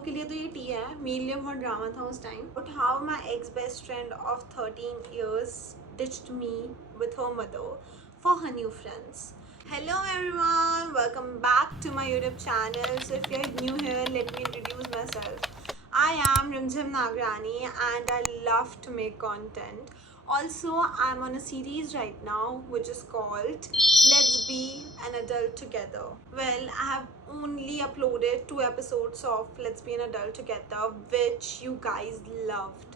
लोगों के लिए तो ये टी है, मेरे लिए बहुत ड्रामा था उस time. But how my x best friend of 13 years ditched me with her mother for her new friends. Hello everyone, welcome back to my YouTube channel. So if you're new here, let me introduce myself. I am Rimjim Nagrani and I love to make content. Also, I'm on a series right now which is called Let's Be an Adult Together. Well, I have only uploaded 2 episodes of Let's Be an Adult Together which you guys loved.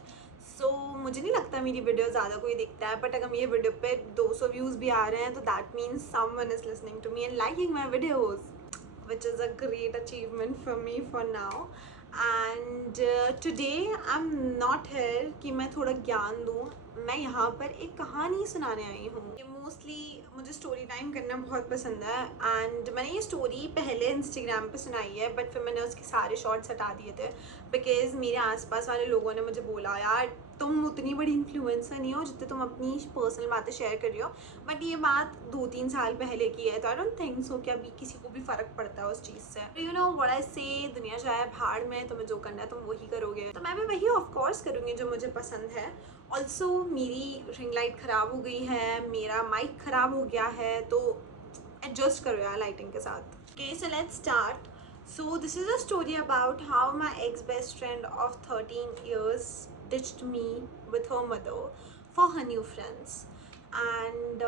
So मुझे नहीं लगता मेरी video ज़्यादा कोई देखता है, but अगर मेरी वीडियो पे 200 व्यूज़ भी आ रहे हैं तो that means someone is listening to me and liking my videos, which is a great achievement for me for now. And today I'm not here कि मैं थोड़ा ज्ञान दूँ, मैं यहाँ पर एक कहानी सुनाने आई हूँ। मोस्टली मुझे स्टोरी टाइम करना बहुत पसंद है एंड मैंने ये स्टोरी पहले इंस्टाग्राम पे सुनाई है, बट फिर मैंने उसके सारे शॉर्ट्स हटा दिए थे बिकॉज़ मेरे आसपास वाले लोगों ने मुझे बोला यार तुम उतनी बड़ी इन्फ्लुएंसर नहीं हो जितने तुम अपनी पर्सनल बातें शेयर कर रही हो। बट ये बात 2-3 साल पहले की है, तो आई डोंट थिंक सो कि अभी किसी को भी फ़र्क पड़ता है उस चीज़ से। यू नो व्हाट आई से, दुनिया जाए भाड़ में, तुम्हें जो करना है तुम वही करोगे, तो मैं भी वही ऑफकोर्स करूँगी जो मुझे पसंद है। ऑल्सो मेरी रिंग लाइट ख़राब हो गई है, मेरा माइक ख़राब हो गया है, तो एडजस्ट करो यार लाइटिंग के साथ। Okay, so let's start. So this is a story about how my ex-best friend of 13 years ditched me with her mother for her new friends and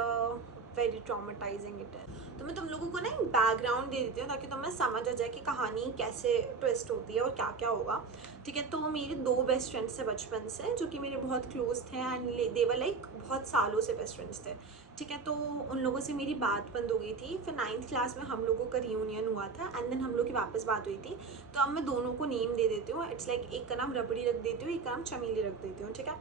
very traumatizing it is. तो मैं तुम लोगों को ना एक background दे देती हूँ ताकि तुम्हें समझ आ जाए कि कहानी कैसे ट्विस्ट होती है और क्या क्या होगा। ठीक है, तो मेरे 2 बेस्ट फ्रेंड्स थे बचपन से जो कि मेरे बहुत क्लोज थे एंड दे वर लाइक बहुत सालों से बेस्ट फ्रेंड्स थे। ठीक है, तो उन लोगों से मेरी बात बंद हो गई थी, फिर 9th क्लास में हम लोगों का रियूनियन हुआ था एंड देन हम लोग की वापस बात हुई थी। तो अब मैं दोनों को नेम दे देती हूँ, इट्स लाइक एक का नाम रबड़ी रख देती हूँ, एक का नाम चमेली रख देती हूँ। ठीक है,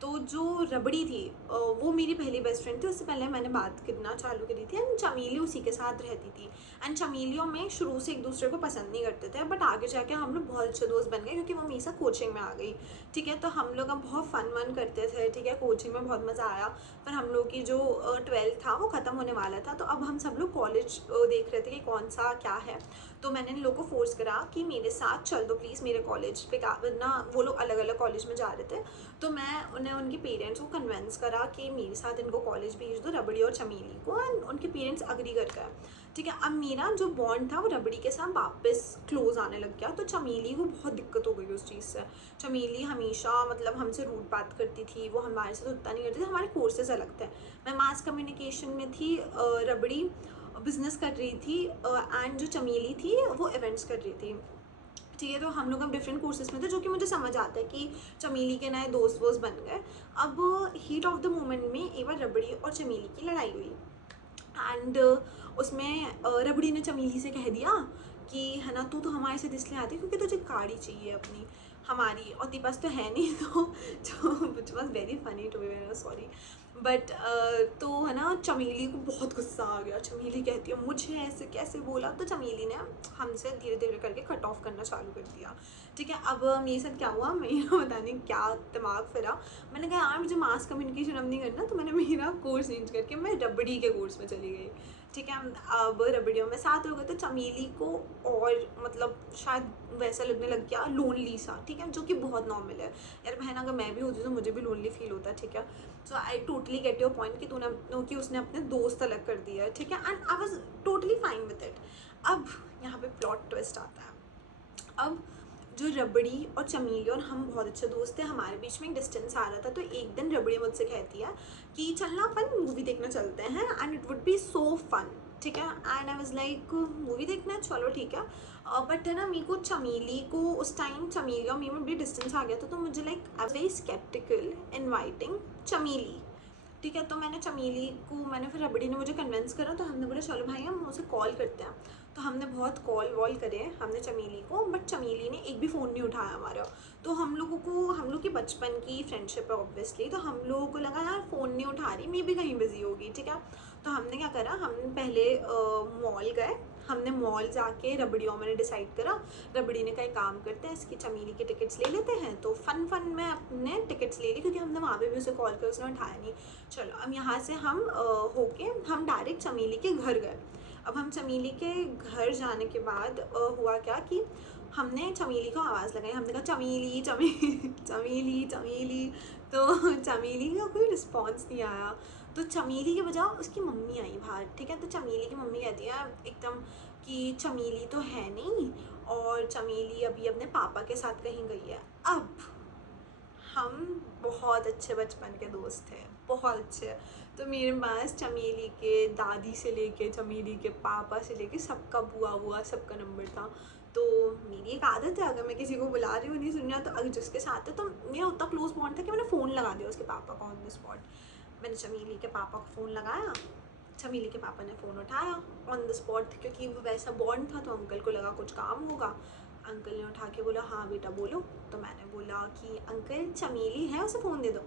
तो जो रबड़ी थी वो मेरी पहली बेस्ट फ्रेंड थी, उससे पहले मैंने बात करना चालू करी थी एंड चमेली उसी के साथ रहती थी। एंड चमेलियों में शुरू से एक दूसरे को पसंद नहीं करते थे, बट आगे जाके हम लोग बहुत अच्छे दोस्त बन गए क्योंकि वो मेरे साथ कोचिंग में आ गई। ठीक है, तो हम लोग अब बहुत फन वन करते थे। ठीक है, कोचिंग में बहुत मज़ा आया। फिर हम लोग की जो 12th था वो ख़त्म होने वाला था, तो अब हम सब लोग कॉलेज देख रहे थे कि कौन सा क्या है। तो मैंने इन लोगों को फोर्स करा कि मेरे साथ चल दो प्लीज़ मेरे कॉलेज पे, ना वो लोग अलग अलग कॉलेज में जा रहे थे। तो मैं उन्हें उनके पेरेंट्स को कन्विंस करा कि मेरे साथ इनको कॉलेज भेज दो, रबड़ी और चमेली को, एंड उनके पेरेंट्स अग्री कर गए। ठीक है, अब मेरा जो बॉन्ड था वो रबड़ी के साथ वापस क्लोज आने लग गया, तो चमेली को बहुत दिक्कत हो गई उस चीज़ से। चमेली हमेशा मतलब हमसे रूड बात करती थी, वो हमारे साथ उतना नहीं करती थी, हमारे कोर्सेज अलग थे। मैं मास कम्युनिकेशन में थी, रबड़ी बिजनेस कर रही थी एंड जो चमेली थी वो इवेंट्स कर रही थी। ठीक है, तो हम लोग अब डिफरेंट कोर्सेज में थे, जो कि मुझे समझ आता है कि चमेली के नए दोस्त वोस्त बन गए। अब हीट ऑफ द मोमेंट में एक बार रबड़ी और चमेली की लड़ाई हुई एंड उसमें रबड़ी ने चमेली से कह दिया कि है ना तू तो हमारे साथ इसलिए आती क्योंकि तुझे गाड़ी चाहिए अपनी, हमारी, और तेरे पास तो है नहीं। तो जो which was very funny to be very sorry, but तो है ना चमेली को बहुत गुस्सा आ गया। चमेली कहती है मुझे ऐसे कैसे बोला, तो चमेली ने हमसे धीरे धीरे करके कट ऑफ करना चालू कर दिया। ठीक है, अब मेरे साथ क्या हुआ मैं पता नहीं क्या दिमाग फिरा, मैंने कहा यार मुझे मास कम्युनिकेशन अब नहीं करना, तो मैंने मेरा कोर्स चेंज करके मैं रबड़ी के कोर्स में चली गई। ठीक है, अब रबड़ियों में साथ हो गए तो चमेली को और मतलब शायद वैसा लगने लग गया लोनली सा। ठीक है, जो कि बहुत नॉर्मल है यार बहन, अगर मैं भी होती तो मुझे भी लोनली फील होता है। ठीक है, so I totally get your point कि उसने अपने दोस्त अलग कर दिया है। ठीक है, and I was totally fine with it. अब यहाँ पे प्लॉट ट्विस्ट आता है। अब जो रबड़ी और चमेली और हम बहुत अच्छे दोस्त थे, हमारे बीच में एक डिस्टेंस आ रहा था, तो एक दिन रबड़ी मुझसे कहती है कि चलना अपन मूवी देखना चलते हैं and it would be so fun. ठीक है, and I was like movie देखना है, चलो ठीक है। बट है ना मेरे को चमेली को उस टाइम चमेली और मेरे में भी डिस्टेंस आ गया था, तो मुझे like I was very sceptical inviting Chameli. ठीक है, तो मैंने फिर रबड़ी ने मुझे कन्विंस करा, तो हमने बोला चलो भाई हम उसे कॉल करते हैं। तो हमने बहुत कॉल वॉल करे हमने चमेली को, बट चमेली ने एक भी फ़ोन नहीं उठाया हमारा। तो हम लोग की बचपन की फ्रेंडशिप है ऑब्वियसली, तो हम लोगों को लगा यार फ़ोन नहीं उठा रही, मे भी कहीं बिजी होगी। ठीक है, तो हमने क्या करा, हमने पहले मॉल गए, हमने मॉल जाके रबड़ियों मैंने डिसाइड करा, रबड़ी ने कहा काम करते हैं इसकी चमेली के टिकट्स ले लेते हैं। तो फन में अपने टिकट्स ले ली क्योंकि हमने वहाँ पे भी उसे कॉल कर, उसने उठाया नहीं। चलो अब यहाँ से हम होके हम डायरेक्ट चमेली के घर गए। अब हम चमेली के घर जाने के बाद हुआ क्या कि हमने चमेली को आवाज़ लगाई, हमने कहा चमेली चमेली चमेली चमेली, तो चमेली का कोई रिस्पॉन्स नहीं आया। तो चमेली के बजाय उसकी मम्मी आई बाहर, ठीक है। तो चमेली की मम्मी कहती है एकदम कि चमेली तो है नहीं, और चमेली अभी अपने पापा के साथ कहीं गई है। अब हम बहुत अच्छे बचपन के दोस्त थे, बहुत अच्छे। तो मेरे पास चमेली के दादी से लेके चमेली के पापा से लेके सबका बुआ सबका नंबर था। तो मेरी एक आदत है, अगर मैं किसी को बुला रही हूँ नहीं सुन रहा, तो अगर जिसके साथ है तो मेरा उतना क्लोज बॉन्ड था कि मैंने फ़ोन लगा दिया उसके पापा को ऑन द स्पॉट। मैंने चमेली के पापा को फ़ोन लगाया, चमेली के पापा ने फ़ोन उठाया ऑन द स्पॉट, क्योंकि वो वैसा बॉन्ड था तो अंकल को लगा कुछ काम होगा। अंकल ने उठा के बोला हाँ बेटा बोलो। तो मैंने बोला कि अंकल चमेली है, उसे फ़ोन दे दो।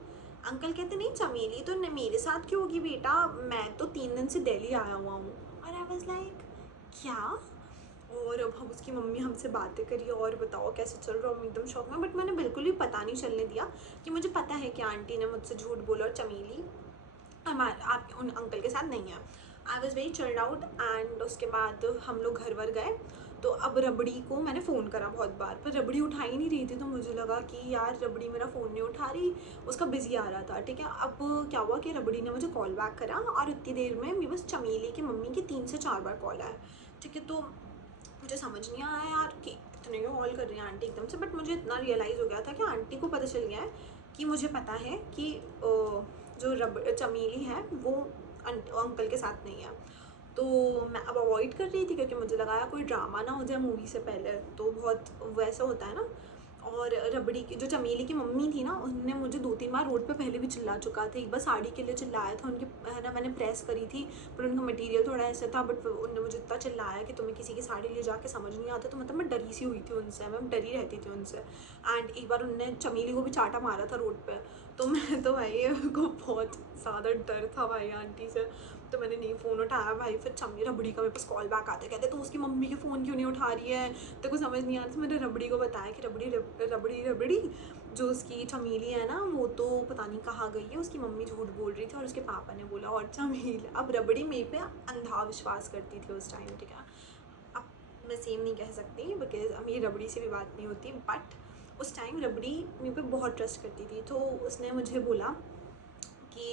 अंकल कहते नहीं चमेली तो मेरे साथ क्यों होगी बेटा, मैं तो 3 दिन से दिल्ली आया हुआ हूँ। और आई वाज लाइक क्या। और अब हम उसकी मम्मी हमसे बातें करी और बताओ कैसे चल रहा हूँ, एकदम शौक में। बट मैंने बिल्कुल भी पता नहीं चलने दिया कि मुझे पता है कि आंटी ने मुझसे झूठ बोला और चमेली हमारे आपके उन अंकल के साथ नहीं है। I was very chilled out. And उसके बाद हम लोग घर वर गए। तो अब रबड़ी को मैंने फ़ोन करा बहुत बार, पर रबड़ी उठा ही नहीं रही थी। तो मुझे लगा कि यार रबड़ी मेरा फ़ोन नहीं उठा रही, उसका बिज़ी आ रहा था, ठीक है। अब क्या हुआ कि रबड़ी ने मुझे कॉल बैक करा, और उतनी देर में मेरे बस चमेली की मम्मी की 3 से 4 बार कॉल आया, ठीक है। तो मुझे समझ नहीं आया यार कि इतने क्यों कॉल कर रही है आंटी एकदम से। बट मुझे इतना रियलाइज़ हो गया था कि आंटी को पता चल गया है कि मुझे पता है कि जो चमेली है वो अंकल के साथ नहीं है। तो मैं अब अवॉइड कर रही थी क्योंकि मुझे लगा कोई ड्रामा ना हो जाए मूवी से पहले, तो बहुत वैसा होता है ना। और रबड़ी की जो चमेली की मम्मी थी ना, उन्होंने मुझे 2-3 बार रोड पे पहले भी चिल्ला चुका था। एक बार साड़ी के लिए चिल्लाया था उनकी, है ना, मैंने प्रेस करी थी पर उनका मटेरियल थोड़ा ऐसा था। बट उन्होंने मुझे इतना चिल्लाया कि तुम्हें किसी की साड़ी ले जाके समझ नहीं आता। तो मतलब मैं डरी सी हुई थी उनसे, मैं डरी रहती थी उनसे। एंड एक बार उनने चमेली को भी चाटा मारा था रोड पर। तो मैं तो भाई को बहुत ज़्यादा डर था भाई आंटी से। तो मैंने नहीं फ़ोन उठाया भाई। फिर चमेली रबड़ी का मेरे पास कॉल बैक आते, कहते तो उसकी मम्मी के फ़ोन क्यों नहीं उठा रही है, तो कुछ समझ नहीं आ रहा। तो मैंने रबड़ी को बताया कि रबड़ी जो उसकी चमेली है ना, वो तो पता नहीं कहाँ गई है, उसकी मम्मी झूठ बोल रही थी और उसके पापा ने बोला। और चमेली अब रबड़ी मेरे पे अंधा विश्वास करती थी उस टाइम, ठीक है। अब मैं सेम नहीं कह सकती बिकॉज मेरी रबड़ी से भी बात नहीं होती, बट उस टाइम रबड़ी मेरे पे बहुत ट्रस्ट करती थी। तो उसने मुझे बोला कि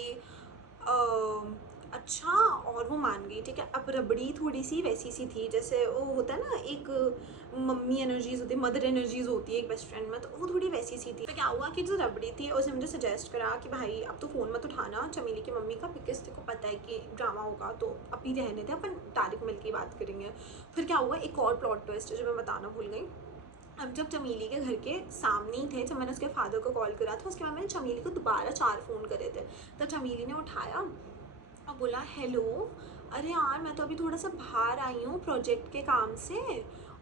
अच्छा, और वो मान गई, ठीक है। अब रबड़ी थोड़ी सी वैसी सी थी जैसे वो होता है ना, एक मम्मी एनर्जीज होती है, मदर एनर्जीज होती है एक बेस्ट फ्रेंड में, तो वो थोड़ी वैसी सी थी। तो क्या हुआ कि जो रबड़ी थी उसने मुझे सजेस्ट करा कि भाई अब तो फ़ोन मत उठाना चमेली की मम्मी का, बिकॉज तेरे को पता है कि ड्रामा होगा, तो अभी रहने थे, अपन डायरेक्ट मिल के बात करेंगे। फिर क्या हुआ, एक और प्लॉट ट्विस्ट जो मैं बताना भूल गई। अब जब चमेली के घर के सामने ही थे, जब मैंने उसके फादर को कॉल करा था, उसके बाद मैंने चमेली को दोबारा 4 फ़ोन करे थे। तब चमेली ने उठाया और बोला हेलो, अरे यार मैं तो अभी थोड़ा सा बाहर आई हूँ प्रोजेक्ट के काम से,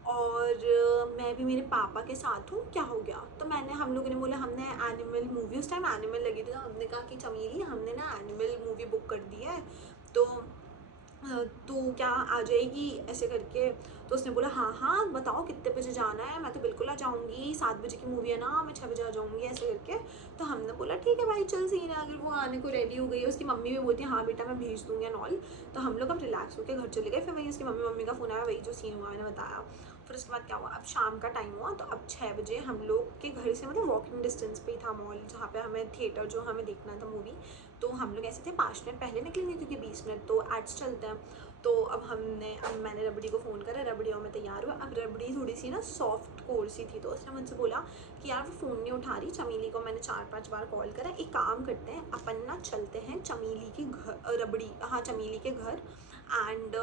और मैं भी मेरे पापा के साथ हूँ, क्या हो गया। तो हम लोगों ने बोला हमने एनिमल मूवी, उस टाइम एनिमल लगी थी, तो हमने कहा कि चमेली हमने ना एनिमल मूवी बुक कर दी है, तो तो क्या आ जाएगी ऐसे करके। तो उसने बोला हाँ हाँ बताओ कितने बजे जाना है, मैं तो बिल्कुल आ जाऊँगी, 7 बजे की मूवी है ना, मैं 6 बजे आ जाऊँगी ऐसे करके। तो हमने बोला ठीक है भाई चल सीन है, अगर वो आने को रेडी हो गई है। उसकी मम्मी भी बोलती है हाँ बेटा मैं भेज दूँगी एंड ऑल। तो हम लोग अब रिलैक्स होकर घर चले गए। फिर वही उसकी मम्मी का फ़ोन आया, वही जो सीन हुआ मैंने बताया। फिर उसके बाद क्या हुआ, अब शाम का टाइम हुआ, तो अब 6 बजे हम लोग के घर से मतलब वॉकिंग डिस्टेंस पे ही था मॉल, जहाँ पे हमें थिएटर जो हमें देखना था मूवी। तो हम लोग ऐसे थे 5 मिनट पहले निकलेंगे क्योंकि 20 मिनट तो एड्स चलते हैं। तो अब मैंने रबड़ी को फ़ोन करा, रबड़ी और मैं तैयार हुआ। अब रबड़ी थोड़ी सी ना सॉफ्ट कोर सी थी, तो उसने मुझसे बोला कि यार वो फ़ोन नहीं उठा रही, चमेली को मैंने 4-5 बार कॉल करा, एक काम करते हैं अपन ना चलते हैं चमेली के घर, चमेली के घर, एंड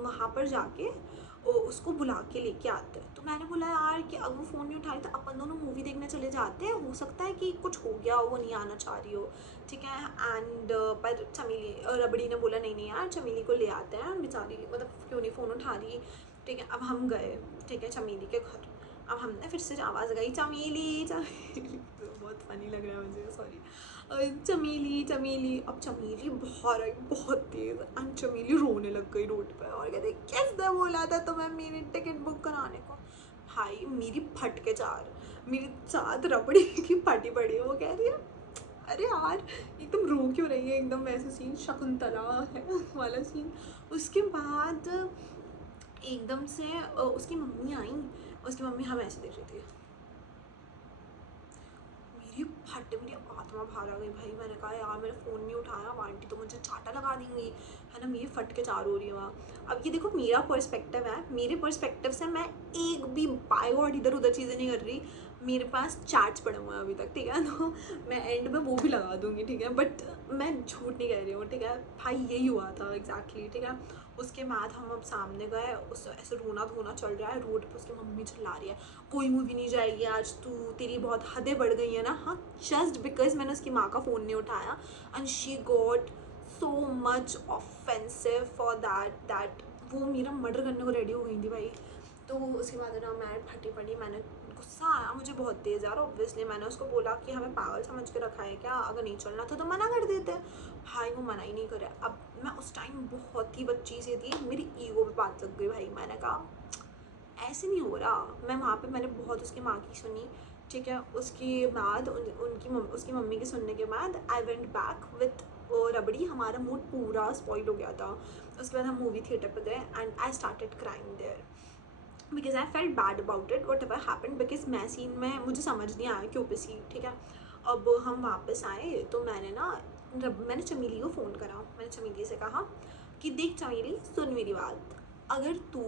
वहाँ पर जाके उसको बुला के लेके आते हैं। तो मैंने बोला यार कि अगर वो फ़ोन नहीं उठाई तो अपन दोनों मूवी देखने चले जाते हैं, हो सकता है कि कुछ हो गया हो, वो नहीं आना चाह रही हो, ठीक है। एंड पर रबड़ी ने बोला नहीं नहीं यार चमेली को ले आते हैं, बेचारी मतलब क्यों नहीं फ़ोन उठा रही, ठीक है। अब हम गए, ठीक है, चमेली के घर। अब हमने फिर से आवाज़ लगाई चमेली चमेली बहुत फ़नी लग रहा है मुझे, सॉरी। चमेली चमेली। अब चमेली बाहर आई बहुत तेज़, एंड चमेली रोने लग गई रोड पर और कहते किसने बोला था तुम्हें मेरी टिकट बुक कराने को। भाई मेरी फट के चार, मेरी साथ रबड़ी की फटी पड़ी है। वो कह रही है अरे यार एकदम रो क्यों रही है, एकदम वैसे सीन शकुंतला है वाला सीन। उसके बाद एकदम से उसकी मम्मी आई, उसकी मम्मी हमें ऐसे देख रही थी, मेरी आत्मा बाहर आ गई भाई। मैंने कहा यार मैंने फ़ोन नहीं उठाया, आंटी तो मुझे चाटा लगा देंगी, है ना। मेरी फट के चार हो रही है वहाँ। अब ये देखो मेरा पर्सपेक्टिव है, मेरे पर्सपेक्टिव से मैं एक भी बाय वर्ड इधर उधर चीज़ें नहीं कर रही। मेरे पास चैट्स पड़े हुए हैं अभी तक, ठीक है, तो मैं एंड में वो भी लगा दूँगी, ठीक है, बट मैं झूठ नहीं कह रही हूँ, ठीक है भाई, यही हुआ था एग्जैक्टली, ठीक है। उसके बाद हम अब सामने गए, उस ऐसे रोना धोना चल रहा है रोड पे, उसकी मम्मी चिल्ला रही है कोई मूवी नहीं जाएगी आज तू, तेरी बहुत हदें बढ़ गई है ना। हाँ, जस्ट बिकॉज मैंने उसकी माँ का फ़ोन नहीं उठाया, and she got so much offensive for that वो मेरा मर्डर करने को रेडी हो गई थी भाई। तो उसके बाद ना मैं फटी पड़ी, मैंने गुस्सा आया मुझे बहुत तेज़ यार। ऑब्वियसली मैंने उसको बोला कि हमें पागल समझ के रखा है क्या, अगर नहीं चलना था तो मना कर देते। भाई वो मना ही नहीं करे। अब मैं उस टाइम बहुत ही बच्ची से थी, मेरी ईगो पे बात लग गई भाई। मैंने कहा ऐसे नहीं हो रहा। मैं वहाँ पे मैंने बहुत उसकी माँ की सुनी, ठीक है। उसके बाद उसकी मम्मी की सुनने के बाद आई वेंट बैक विथ रबड़ी। हमारा मूड पूरा स्पॉइल हो गया था। उसके बाद हम मूवी थिएटर पे गए and I started crying there because I felt bad about it whatever happen, because मैं सीन में मुझे समझ नहीं आया क्यों पिसी, ठीक है। अब हम वापस आए तो मैंने चमेली को फ़ोन करा। मैंने चमेली से कहा कि देख चमेली सुन मेरी बात, अगर तू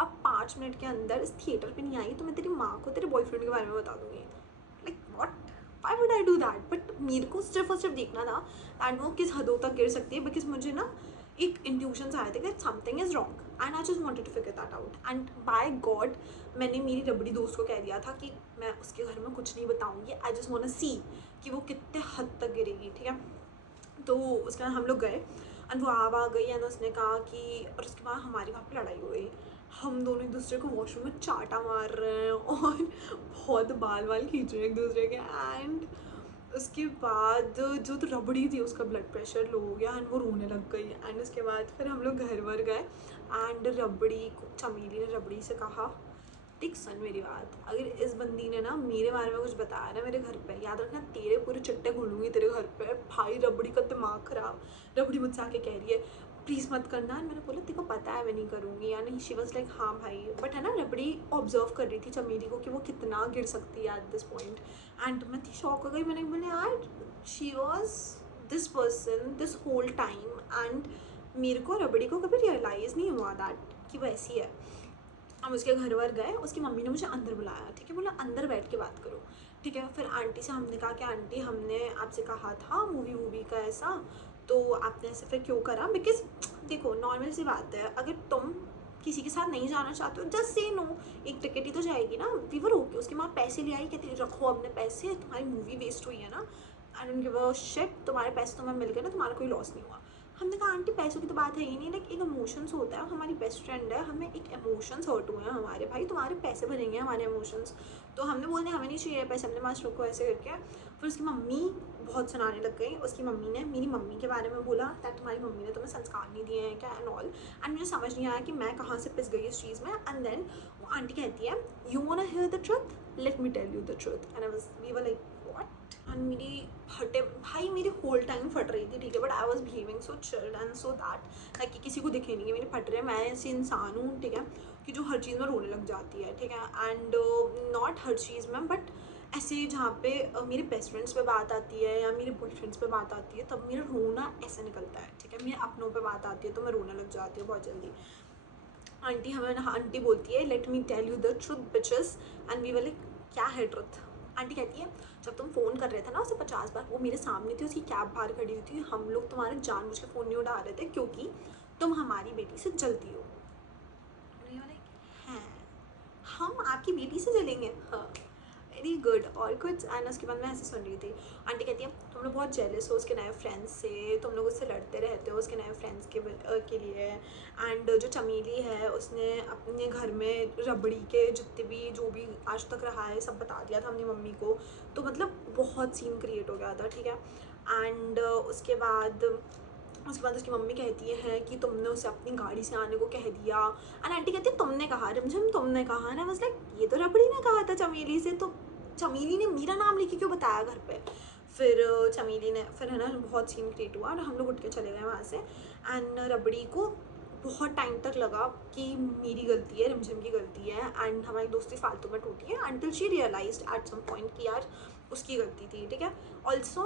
अब 5 मिनट के अंदर इस थिएटर पे नहीं आई तो मैं तेरी माँ को तेरे बॉयफ्रेंड के बारे में बता दूँगी। Like what, why would I do that. But मेरे को सिर्फ और सिर्फ देखना था दैट वो किस हदों तक गिर सकती है, बिकॉज मुझे ना एक इंट्यूशंस आए थे कि something is wrong and I just wanted to figure that out. And by God मैंने मेरी रबड़ी दोस्त को कह दिया था कि मैं उसके घर में कुछ नहीं बताऊँगी, आई जस्ट वांट टू सी कि वो कितने हद तक गिरेगी, ठीक है। तो उसके बाद हम लोग गए एंड वो आ गई एंड उसने कहा कि, और उसके बाद हमारी वहाँ पे लड़ाई हो गई। हम दोनों एक दूसरे को वॉशरूम में चाटा मार रहे हैं और बहुत बाल खींच रहे हैं एक दूसरे के। एंड उसके बाद जो तो रबड़ी थी उसका ब्लड प्रेशर लो हो गया एंड वो रोने लग गई। एंड उसके बाद फिर हम लोग घर वर गए एंड चमेली ने रबड़ी से कहा देख सुन मेरी बात, अगर इस बंदी ने ना मेरे बारे में कुछ बताया ना मेरे घर पे, याद रखना तेरे पूरे चिट्टे घोलूंगी तेरे घर पे। भाई रबड़ी का दिमाग खराब। रबड़ी मुझसे आके कह रही है प्लीज़ मत करना। मैंने बोला तेरे को पता है मैं नहीं करूँगी या नहीं। शी वॉज लाइक हाँ भाई, बट है ना रबड़ी ऑब्जर्व कर रही थी चमेली को कि वो कितना गिर सकती है एट दिस पॉइंट। एंड मैं थी शॉक हो गई। मैंने बोला यार she was this person this whole time and मेरे को रबड़ी को कभी रियलाइज़ नहीं हुआ दैट कि वो ऐसी है। हम उसके घर वर गए, उसकी मम्मी ने मुझे अंदर बुलाया, ठीक है, बोला अंदर बैठ के बात करो, ठीक है। फिर आंटी से हमने कहा कि आंटी हमने आपसे कहा था मूवी का ऐसा, तो आपने ऐसे फिर क्यों करा। बिकॉज देखो नॉर्मल सी बात है, अगर तुम किसी के साथ नहीं जाना चाहते हो जस्ट से नो, एक टिकट ही तो जाएगी ना। वीवर ओके, उसकी माँ पैसे ले आई, कहती रखो अपने पैसे, तुम्हारी मूवी वेस्ट हुई है ना, I don't give a shit, तुम्हारे पैसे तुम्हें मिल गए ना, तुम्हारा कोई लॉस नहीं हुआ। हमने कहा आंटी पैसों की तो बात है ही नहीं, लाइक एक इमोशंस होता है, हमारी बेस्ट फ्रेंड है, हमें एक इमोशंस हर्ट हुए हैं हमारे, भाई तुम्हारे पैसे भरेंगे हमारे इमोशंस, तो हमने बोलने हमें नहीं चाहिए पैसे, अपने पास रखो ऐसे करके। फिर उसकी मम्मी बहुत सुनाने लग गई। उसकी मम्मी ने मेरी मम्मी के बारे में बोला दैट तुम्हारी मम्मी ने तुम्हें संस्कार नहीं दिए हैं क्या एंड ऑल। एंड मुझे समझ नहीं आया कि मैं कहाँ से पिस गई इस चीज़ में। एंड देन वो आंटी कहती है you want to hear the truth, let me tell you the truth. And we were like what. And मेरी फटे भाई, मेरी होल टाइम फट रही थी, ठीक है, but I was behaving so chilled and so that like कि किसी को दिखे नहीं कि मेरी फट रही है। मैं ऐसी इंसान हूँ, ठीक है, कि जो हर चीज़ में रोने लग जाती है, ठीक है। एंड नॉट हर चीज़ में, बट ऐसे जहाँ पे मेरे बेस्ट फ्रेंड्स पे बात आती है या मेरे बॉयफ्रेंड्स पे बात आती है तब मेरा रोना ऐसे निकलता है, ठीक है। मेरे अपनों पे बात आती है तो मैं रोने लग जाती हूँ बहुत जल्दी। आंटी बोलती है let me tell you the truth bitches. And we were like क्या है ट्रुथ। आंटी कहती है जब तुम फ़ोन कर रहे थे ना उसे 50 बार, वो मेरे सामने थी, उसकी कैब बाहर खड़ी हुई थी, हम लोग तुम्हारे जानबूझ के फ़ोन नहीं उठा रहे थे क्योंकि तुम हमारी बेटी से जलती हो। हैं हम आपकी बेटी से जलेंगे, हाँ वेरी गुड और कुछ। एंड उसके बाद मैं ऐसे सुन रही थी। आंटी कहती है तुम लोग बहुत जेलस हो उसके नए फ्रेंड्स से, तुम लोग उससे लड़ते रहते हो उसके नए फ्रेंड्स के लिए। एंड जो चमेली है उसने अपने घर में रबड़ी के जितने भी जो भी आज तक रहा है सब बता दिया था अपनी मम्मी को, तो मतलब बहुत सीन क्रिएट हो गया था, ठीक है। एंड उसके बाद उसकी मम्मी कहती है कि तुमने उसे अपनी गाड़ी से आने को कह दिया। एंड आंटी कहती है तुमने कहा, रिमझिम तुमने कहा ना। बस लाइक ये तो रबड़ी ने कहा था चमेली से, तो चमेली ने मेरा नाम लेके क्यों बताया घर पे। फिर चमेली ने फिर है ना बहुत सीन क्रिएट हुआ और हम लोग उठ के चले गए वहाँ से। एंड रबड़ी को बहुत टाइम तक लगा कि मेरी गलती है, रिमझिम की गलती है, एंड हमारी दोस्ती फालतू में टूटी है, until she realised at some point कि यार उसकी गलती थी, ठीक है। ऑल्सो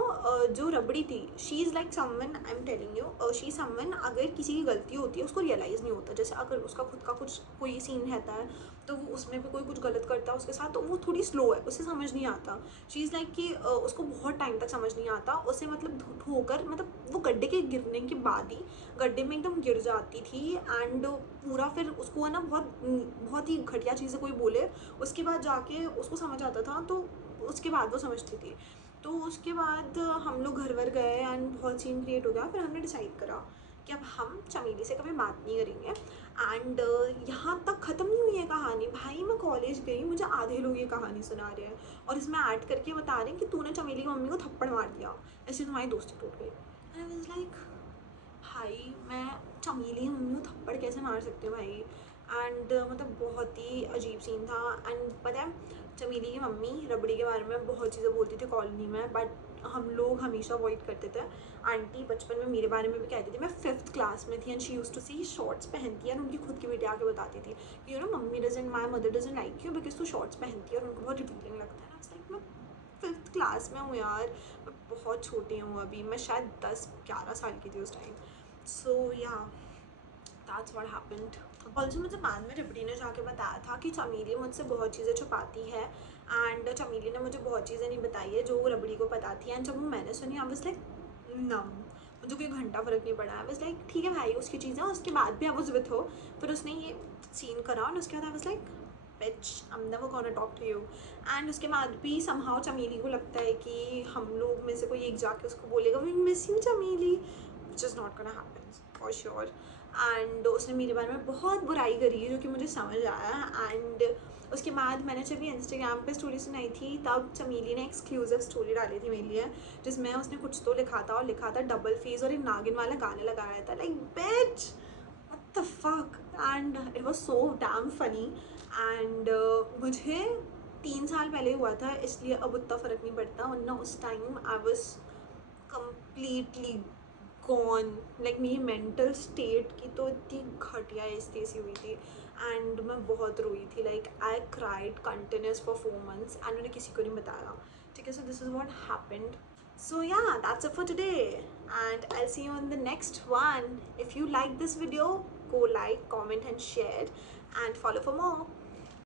जो रबड़ी थी, she is like someone, I am telling you, she someone, अगर किसी की गलती होती है उसको रियलाइज़ नहीं होता। जैसे अगर उसका खुद का कुछ कोई सीन रहता है तो वो उसमें भी कोई कुछ गलत करता है उसके साथ, तो वो थोड़ी स्लो है, उसे समझ नहीं आता। शी इज़ लाइक कि उसको बहुत टाइम तक समझ नहीं आता, उसे मतलब ठोकर, मतलब वो गड्ढे के गिरने के बाद ही गड्ढे में एकदम गिर जाती थी, एंड पूरा फिर उसको है ना बहुत ही घटिया चीज़ें कोई बोले उसके बाद जाके उसको समझ आता था, तो उसके बाद वो समझती थी। तो उसके बाद हम लोग घर वर गए एंड बहुत सीन क्रिएट हो गया। फिर हमने डिसाइड करा कि अब हम चमेली से कभी बात नहीं करेंगे। एंड यहाँ तक ख़त्म नहीं हुई है कहानी भाई। मैं कॉलेज गई, मुझे आधे लोग ये कहानी सुना रहे हैं और इसमें ऐड करके बता रहे हैं कि तूने चमेली की मम्मी को थप्पड़ मार दिया, ऐसे तुम्हारी दोस्ती टूट गई। एंड आई वाज लाइक भाई मैं चमेली की मम्मी को थप्पड़ कैसे मार सकती हूँ भाई। एंड मतलब बहुत ही अजीब सीन था। एंड पता है चमेली की मम्मी रबड़ी के बारे में बहुत चीज़ें बोलती थी कॉलोनी में, बट हम लोग हमेशा अवॉइड करते थे। आंटी बचपन में मेरे बारे में भी कहती थी, मैं 5th क्लास में थी and she used to see shorts पहनती है, और उनकी खुद की बेटी आके बताती थी कि you know mummy doesn't, my mother doesn't like you because तू शॉर्ट्स पहनती है और उनको बहुत रिवीलिंग लगता है ना। लाइक मैं 5th क्लास में हूँ यार, मैं बहुत छोटी हूँ अभी, मैं शायद 10-11 साल की थी उस टाइम। सो या दैट्स व्हाट हैपेंड। ऑल्सो मुझे बाद में रबड़ी ने जाके बताया था कि चमेली मुझसे बहुत चीज़ें छुपाती है, एंड चमेली ने मुझे बहुत चीज़ें नहीं बताई है जो रबड़ी को पता थी। एंड जब वो मैंने सुनी आई वाज लाइक नम, मुझे कोई घंटा फ़र्क नहीं पड़ा। आई वाज लाइक ठीक है भाई उसकी चीज़ें, उसके बाद भी आप उस विथ हो। फिर उसने ये सीन करा और उसके बाद I was like bitch I am never gonna talk to you. And उसके बाद भी समहाउ चमेली को लगता है कि हम लोग में से कोई एक जाके उसको बोलेगा वी मिस यू चमेली, which is not gonna happen for sure. And उसने मेरे बारे में बहुत बुराई करी है जो कि मुझे समझ आया। एंड उसके बाद मैंने जब भी इंस्टाग्राम पे स्टोरी सुनाई थी तब चमेली ने एक्सक्लूसिव स्टोरी डाली थी मेरे लिए, जिसमें उसने कुछ तो लिखा था और लिखा था डबल फेस और एक नागिन वाला गाना लगाया था, like bitch what the fuck. And it was so damn funny. And मुझे 3 साल पहले हुआ था इसलिए अब उतना फ़र्क नहीं पड़ता, वरना उस time I was completely gone. Like मेरी मेंटल स्टेट की तो इतनी घटिया स्थिति हुई थी एंड मैं बहुत रोई थी। Like I cried continuous for 4 months and मैंने किसी को नहीं बताया, ठीक है। So this is what happened. So yeah, that's it for today and I'll see you in the next one. If you like this video, go like, comment and share and follow for more.